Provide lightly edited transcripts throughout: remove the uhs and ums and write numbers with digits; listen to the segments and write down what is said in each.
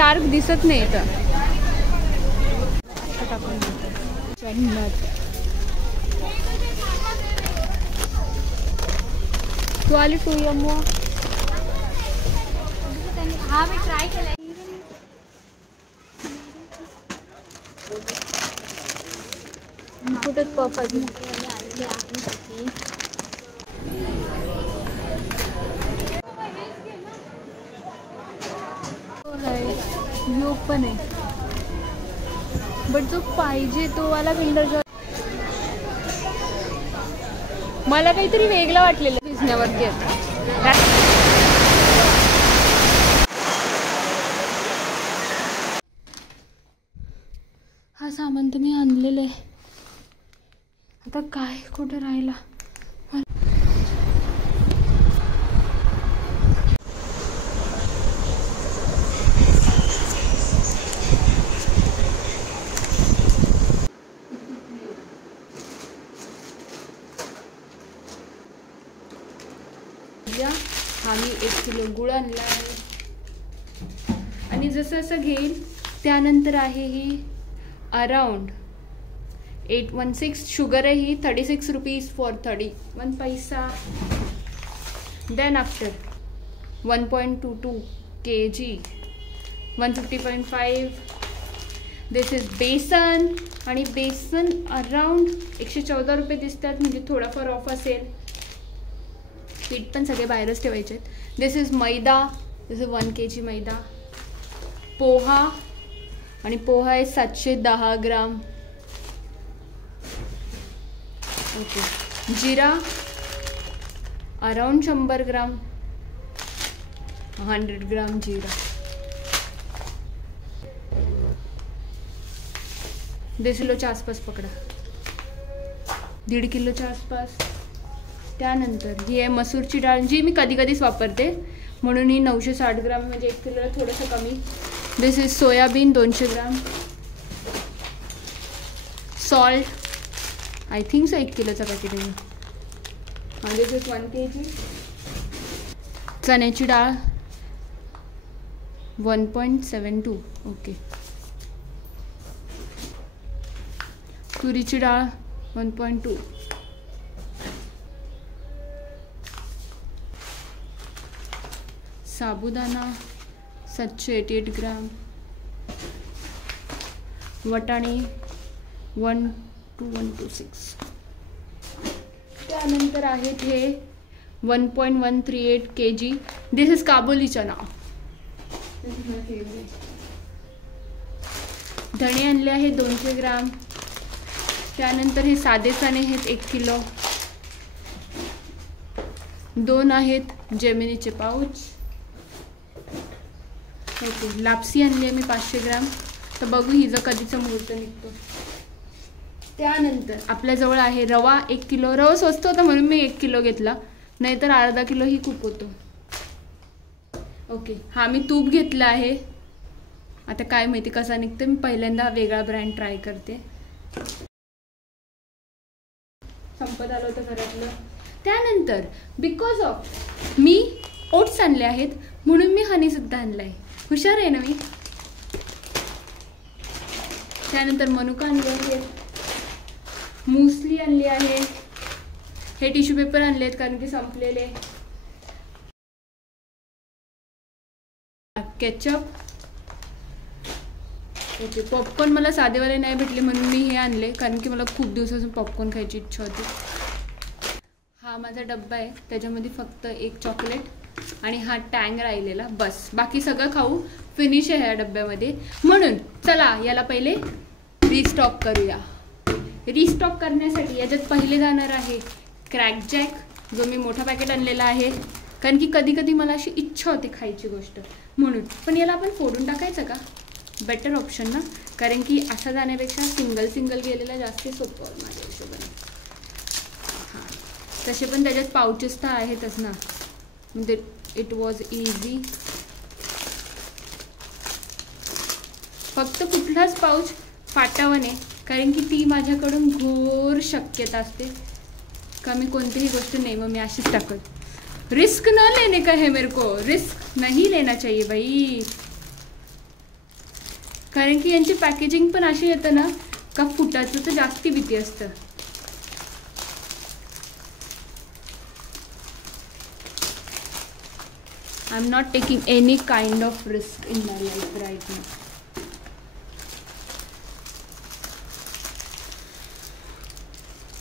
Dark दिसत नाही इथं. तू आली 2M हा मी ट्राय केलाय. कुठेच पफ आली. योग पण आहे बट जो पाहिजे तो वाला किंडर जॉय मला काहीतरी वेगळं वाटलेलं दिसण्यावरती. हा सामान तर मी आणलेलं आहे. आता काय कुठे राहिला. हा मी 1 किलो गुळ आणला आहे आणि जसं असं घेईल त्यानंतर आहे ही अराउंड 816 शुगर आहे ही 36 रुपीज फॉर 31 पैसा. Then after 1.22 kg 150.5. This is besan आणि बेसन अराउंड 114 रुपये दिसतात म्हणजे थोडाफार ऑफ असेल. पीठ पण सगळे बाहेरच ठेवायचे आहेत. This is maida. This is 1 kg maida. Poha आणि पोहा आहे 710 ग्राम. ओके. जिरा अराउंड 100 ग्राम. 100 ग्राम जिरा. दीड किलोच्या आसपास पकडा. 1.5 किलोच्या आसपास. त्यानंतर ही आहे मसूरची डाळ जी मी कधी कधीच वापरते म्हणून ही 960 ग्राम म्हणजे 1 किलोला थोडंसं कमी. This is soybean 200 gram. Salt I think so 1 किलोचा पॅकेट आहे. This is 1 kg. चण्याची डाळ 1.72. ओके. तुरीची डाळ 1.2. साबुदाणा 788 ग्राम. वटाणे 12126. त्यानंतर आहेत हे 1.138 kg. दिस इज काबुली चना. धणे आणले आहेत 200 ग्राम. त्यानंतर हे साधे चणे आहेत 1 किलो. 2 आहेत जेमिनीचे पाऊच. ओके. लापसी आणली आहे मी 500 ग्राम. तर बघू हिचं कधीचा मुहूर्त निघतो. त्यानंतर आपल्याजवळ आहे रवा 1 किलो. रवा स्वस्त होता म्हणून मी 1 किलो घेतला नाहीतर अर्धा किलो ही खूप होतो. ओके. हा मी तूप घेतला आहे. आता काय माहिती कसा निघतं. मी पहिल्यांदा हा वेगळा ब्रँड ट्राय करते. संपत आलं होतं घरातलं. त्यानंतर बिकॉज ऑफ मी ओट्स आणले आहेत म्हणून मी हनीसुद्धा आणलं आहे. हुशार आहे ना मी. त्यानंतर मनुका आणले आहेत. मुसली आणली आहे. हे टिश्यू पेपर आणले आहेत कारण की संपलेले. केचप. ओके. पॉपकॉर्न मला साधेवाले नाही भेटले म्हणून मी हे आणले कारण की मला खूप दिवसापासून पॉपकॉर्न खायची इच्छा होती. हा माझा डब्बा आहे त्याच्यामध्ये फक्त 1 चॉकलेट आणि हा टँग राहिलेला बस. बाकी सगळं खाऊ फिनिश आहे ह्या डब्यामध्ये. म्हणून चला याला पहिले रिस्टॉक करूया. रिस्टॉक करण्यासाठी याच्यात पहिले जाणार आहे क्रॅकजॅक जो मी मोठा पॅकेट आणलेला आहे कारण की कधी कधी मला अशी इच्छा होते खायची गोष्ट म्हणून. पण याला आपण फोडून टाकायचं का. बेटर ऑप्शन ना कारण की असा जाण्यापेक्षा सिंगल गेलेला जास्त सोपं माझ्या हिशोबाने. हां. तसे पण त्याच्यात पाउचेस तर आहेतच ना म्हणजे इट वॉज इझी. फक्त कुठलाच पाऊच फाटावा नाही कारण की ती माझ्याकडून घोर शक्यता असते का मी कोणतीही गोष्ट नाही मग मी अशीच टाकत. रिस्क न लेने का है मेरे को. रिस्क नहीं लेना चाहिए भाई. कारण की यांची पॅकेजिंग पण अशी येतं ना का फुटाचं तर जास्ती भीती असतं. I am not taking any kind of risk in my life right now.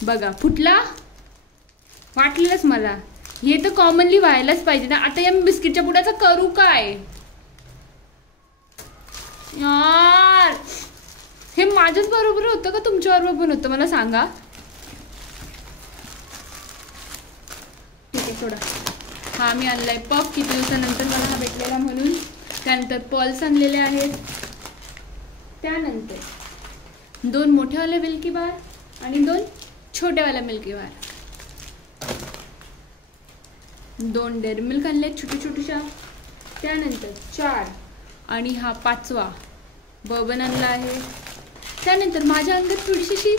बघा फुटला, वाटलेलंच मला. हे तर कॉमनली व्हायलाच पाहिजे ना. आता या मी बिस्किटच्या पुड्याचं करू काय यार? हे माझ्याच बरोबर होतं का तुमच्या बरोबर पण होतं मला सांगा. ठीक आहे सोडा. हा मी आणलाय पफ, किती दिवसानंतर मला हा भेटलेला म्हणून. त्यानंतर पॉल्स आणलेले आहेत. त्यानंतर 2 मोठेवाले मिल्की बार आणि 2 छोटेवाला मिल्की बार. 2 डेअरी मिल्क आणले छोट्या. त्यानंतर 4 आणि हा 5वा बर्बन आणला आहे. त्यानंतर माझ्या अंगात थोडीशी अशी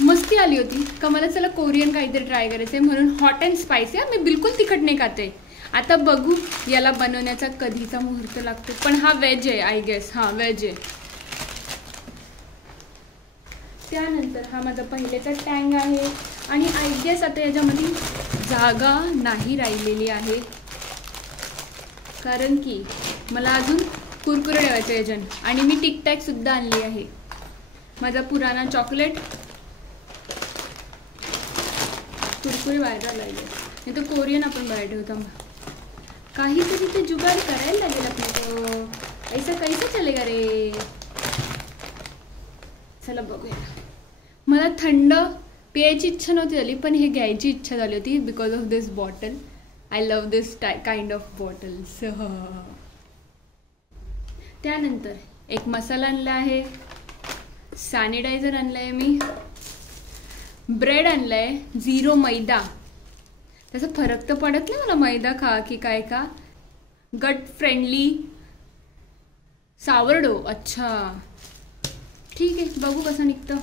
मस्ती आली होती का मला चला कोरियन काहीतरी ट्राय करायचं आहे म्हणून हॉट अँड स्पायसी. मी बिलकुल तिखट नाही खाते. आता बघू याला बनवण्याचा कधीचा मुहूर्त लागतो. पण हा व्हेज आहे आय गेस. हा व्हेज आहे. त्यानंतर हा माझा पहिलेचा टँग आहे आणि आय गेस आता याच्यामध्ये जागा नाही राहिलेली आहे कारण की मला अजून कुरकुरे ठेवायचे याच्यान. आणि मी टिकटॅक सुद्धा आणली आहे. माझा पुराणा चॉकलेट. कुरकुरे बाहेर लागले नाही तर कोरियन आपण बाहेर ठेवतो. काहीतरी ते जुगाड करायला लागेल आपल्याला. ऐसा कैसा चलेगा रे. चला बघूया. मला थंड प्यायची इच्छा नव्हती झाली पण हे घ्यायची इच्छा झाली होती because of this bottle. I love this kind of bottles. त्यानंतर एक मसाला आणला आहे. सॅनिटायझर आणलं आहे मी. ब्रेड आणलं आहे 0 मैदा. त्याचा फरक तर पडत नाही मला मैदा खा की काय का. गट फ्रेंडली सावरडो. अच्छा ठीक आहे बघू कसं निघतं.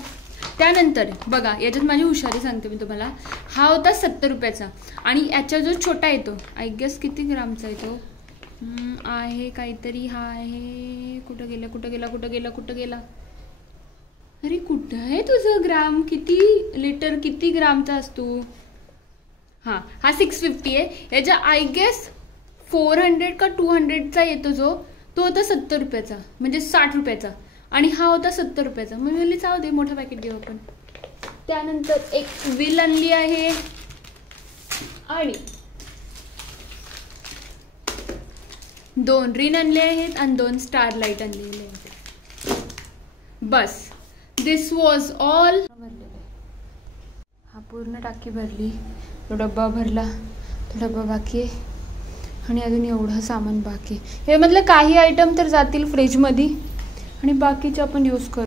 त्यानंतर बघा याच्यात माझी हुशारी सांगते मी तुम्हाला. हा होता 70 रुपयाचा आणि याचा जो छोटा येतो आय गेस किती ग्रामचा येतो आहे काहीतरी. हा आहे कुठं गेला. अरे कुठं आहे तुझं ग्राम? किती लिटर किती ग्रामचा असतो? हा 650 आहे. याच्या आय गेस 400 का 200चा येतो जो. तो होता 70 रुपयाचा म्हणजे 60 रुपयाचा आणि हा होता 70 रुपयाचा. मग मी जाऊ दे मोठा पॅकेट घेऊ आपण. त्यानंतर एक व्हील आणली आहे आणि 2 रिन आणले आहेत आणि 2 स्टार लाईट आणलेले आहेत. बस दिस वॉज ऑल. हा पूर्ण टाकी भरली. तो डब्बा भरला. तो डब्बा बाकी आहे आणि अजून एवढं सामान बाकी आहे. हे मधलं काही आयटम तर जातील फ्रीजमध्ये आणि बाकीचे आपण यूज करू.